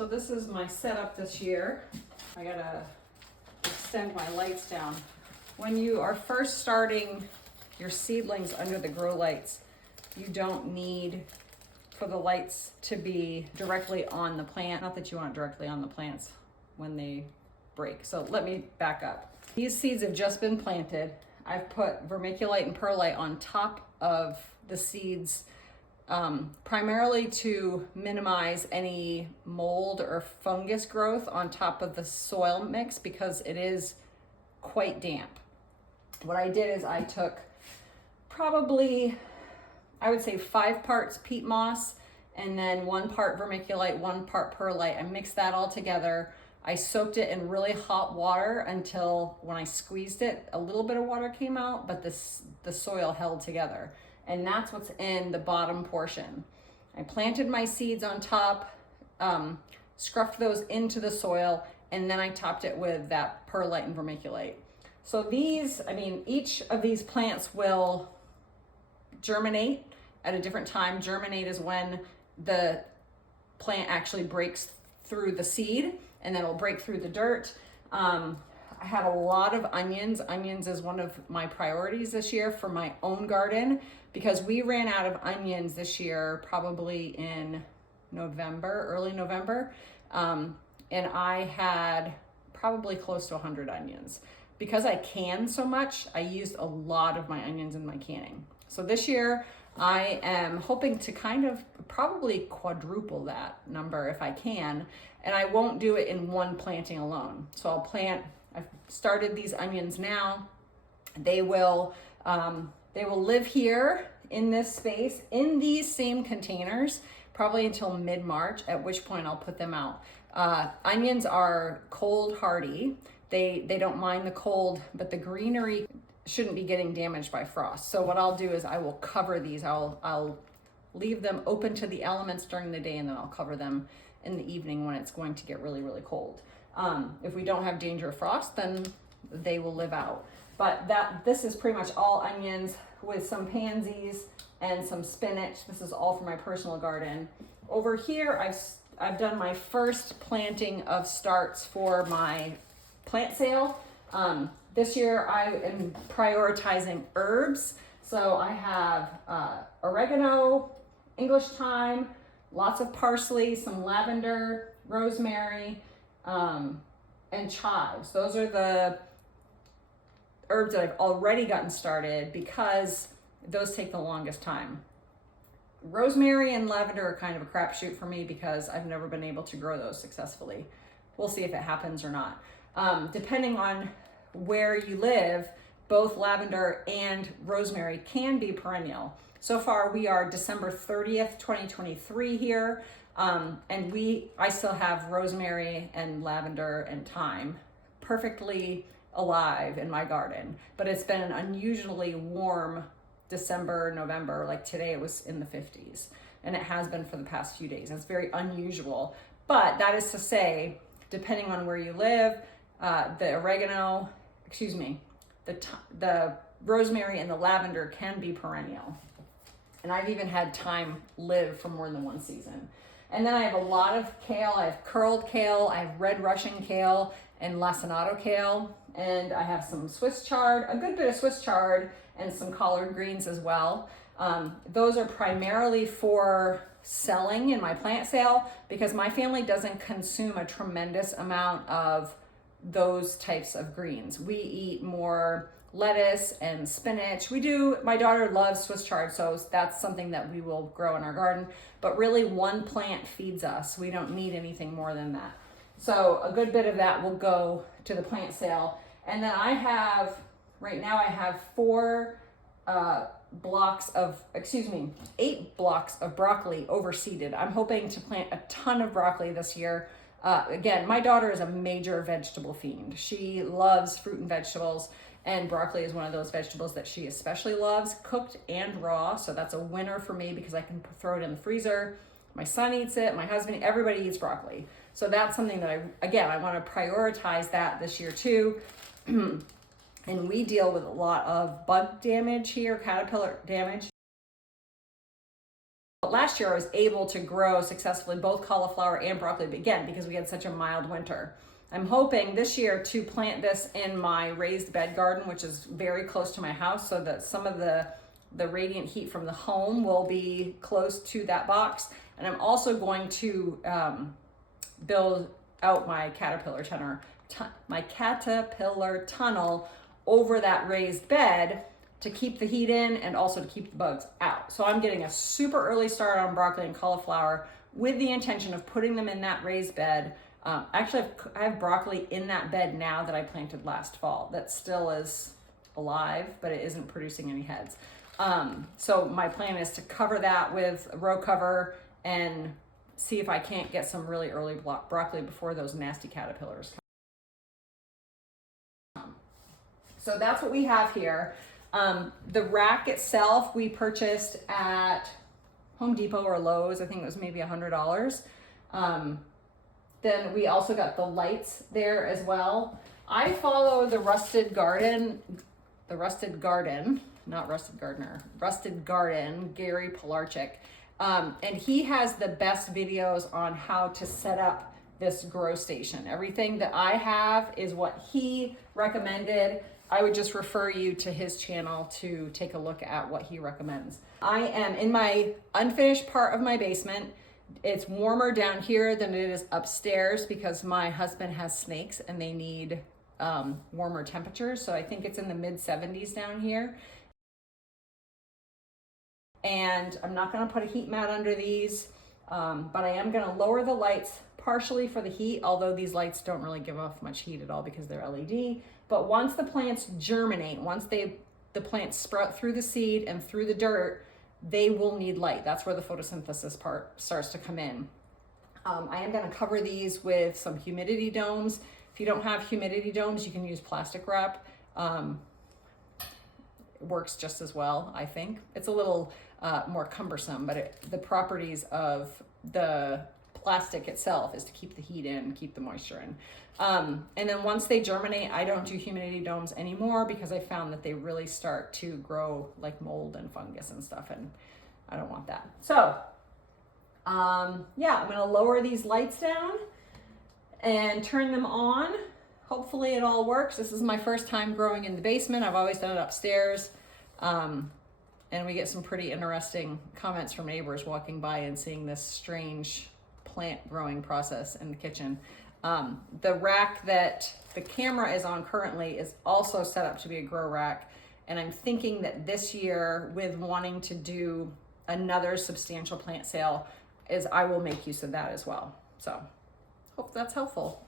So this is my setup this year. I gotta extend my lights down. When you are first starting your seedlings under the grow lights, you don't need for the lights to be directly on the plant. Not that you want it directly on the plants when they break. So let me back up. These seeds have just been planted. I've put vermiculite and perlite on top of the seeds, primarily to minimize any mold or fungus growth on top of the soil mix because it is quite damp. What I did is I took probably, I would say 5 parts peat moss and then 1 part vermiculite, 1 part perlite. I mixed that all together. I soaked it in really hot water until when I squeezed it, a little bit of water came out, but the soil held together. And that's what's in the bottom portion. I planted my seeds on top, scruffed those into the soil, and then I topped it with that perlite and vermiculite. So these, I mean, each of these plants will germinate at a different time. Germinate is when the plant actually breaks through the seed, and then it'll break through the dirt. I have a lot of onions. Onions is one of my priorities this year for my own garden because we ran out of onions this year, probably in November, early November. And I had probably close to 100 onions. Because I can so much, I used a lot of my onions in my canning. So this year, I am hoping to kind of probably quadruple that number if I can, and I won't do it in one planting alone. So I've started these onions now. They will live here in this space, in these same containers, probably until mid-March, at which point I'll put them out. Onions are cold hardy. They don't mind the cold, but the greenery shouldn't be getting damaged by frost. So what I'll do is I will cover these. I'll leave them open to the elements during the day, and then I'll cover them in the evening when it's going to get really, really cold. If we don't have danger of frost, then they will live out. But this is pretty much all onions with some pansies and some spinach. This is all for my personal garden. Over here, I've done my first planting of starts for my plant sale. This year I am prioritizing herbs. So I have oregano, English thyme, lots of parsley, some lavender, rosemary, and chives. Those are the herbs that I've already gotten started because those take the longest time. Rosemary and lavender are kind of a crapshoot for me because I've never been able to grow those successfully. We'll see if it happens or not. Depending on where you live, both lavender and rosemary can be perennial. So far, we are December 30th, 2023 here, and I still have rosemary and lavender and thyme perfectly alive in my garden, but it's been an unusually warm December, November. Like today it was in the 50s, and it has been for the past few days. It's very unusual, but that is to say, depending on where you live, the rosemary and the lavender can be perennial. And I've even had thyme live for more than one season. And then I have a lot of kale. I have curled kale, I have red Russian kale and lacinato kale, and I have some Swiss chard, a good bit of Swiss chard, and some collard greens as well. Those are primarily for selling in my plant sale because my family doesn't consume a tremendous amount of those types of greens. We eat more lettuce and spinach. My daughter loves Swiss chard, so that's something that we will grow in our garden, but really one plant feeds us. We don't need anything more than that. So a good bit of that will go to the plant sale. And then right now I have 8 blocks of broccoli overseeded. I'm hoping to plant a ton of broccoli this year. Again, my daughter is a major vegetable fiend. She loves fruit and vegetables, and broccoli is one of those vegetables that she especially loves, cooked and raw. So that's a winner for me because I can throw it in the freezer. My son eats it, my husband, everybody eats broccoli. So that's something that I want to prioritize that this year too. And we deal with a lot of bug damage here, caterpillar damage. but last year I was able to grow successfully both cauliflower and broccoli, again, because we had such a mild winter. I'm hoping this year to plant this in my raised bed garden, which is very close to my house, so that some of the radiant heat from the home will be close to that box. And I'm also going to build out my caterpillar tunnel over that raised bed to keep the heat in and also to keep the bugs out. So I'm getting a super early start on broccoli and cauliflower with the intention of putting them in that raised bed. Actually, I have broccoli in that bed now that I planted last fall that still is alive, but it isn't producing any heads. So my plan is to cover that with a row cover and see if I can't get some really early broccoli before those nasty caterpillars come. So that's what we have here. The rack itself we purchased at Home Depot or Lowe's. I think it was maybe $100. Then we also got the lights there as well. I follow the Rusted Garden, Gary Pilarchik. And he has the best videos on how to set up this grow station. Everything that I have is what he recommended. I would just refer you to his channel to take a look at what he recommends. I am in my unfinished part of my basement. It's warmer down here than it is upstairs because my husband has snakes and they need warmer temperatures. So I think it's in the mid 70s down here. And I'm not gonna put a heat mat under these, but I am gonna lower the lights partially for the heat, although these lights don't really give off much heat at all because they're LED. But once the plants germinate, once the plants sprout through the seed and through the dirt, they will need light. That's where the photosynthesis part starts to come in. I am gonna cover these with some humidity domes. If you don't have humidity domes, you can use plastic wrap. It works just as well, I think. It's a little more cumbersome, but the properties of the plastic itself is to keep the heat in, keep the moisture in. And then once they germinate, I don't do humidity domes anymore because I found that they really start to grow like mold and fungus and stuff, and I don't want that. So, yeah, I'm gonna lower these lights down and turn them on. Hopefully it all works. This is my first time growing in the basement. I've always done it upstairs. And we get some pretty interesting comments from neighbors walking by and seeing this strange plant growing process in the kitchen. The rack that the camera is on currently is also set up to be a grow rack. And I'm thinking that this year, with wanting to do another substantial plant sale, is I will make use of that as well. So hope that's helpful.